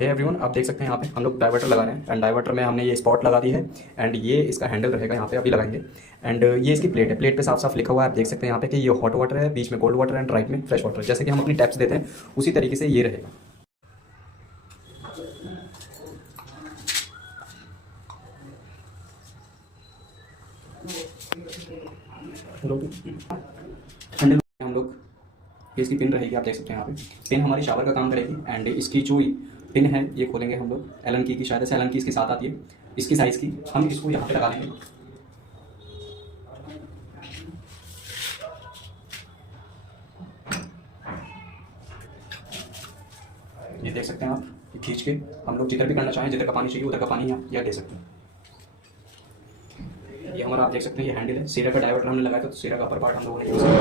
Hey everyone, आप देख सकते हैं यहाँ पे हम लोग डाइवर्टर लगा रहे हैं एंड डाइवर्टर में हमने ये स्पॉट लगा दी है एंड ये इसका हैंडल रहेगा यहाँ पे अभी लगाएंगे। एंड ये इसकी प्लेट है, प्लेट पे साफ साफ लिखा हुआ है, आप देख सकते हैं यहाँ पे कि ये हॉट वाटर है, बीच में कोल्ड वाटर एंड राइट में फ्रेश वाटर। जैसे कि हम अपनी टैप्स देते हैं उसी तरीके से ये रहेगा। हैंडल हम लोग ये इसकी पिन रहेगी, आप देख सकते हैं यहाँ पे पिन हमारी शावर का काम करेगी एंड इसकी जो पिन है ये खोलेंगे हम लोग एलन की शायद से एलन की इसके साथ आती है इसकी साइज़ की। हम इसको यहाँ पे लगा लेंगे। ये देख सकते हैं आप, ये खींच के हम लोग जिधर भी करना चाहें, जिधर का पानी चाहिए उधर का पानी यहाँ ले सकते हैं। ये हमारा आप देख सकते हैं ये हैंडल है, सेरा का डाइवर्टर हमने लगाया था, तो सेरा का अपर पार्ट हम लोगों ने यूज़ किया।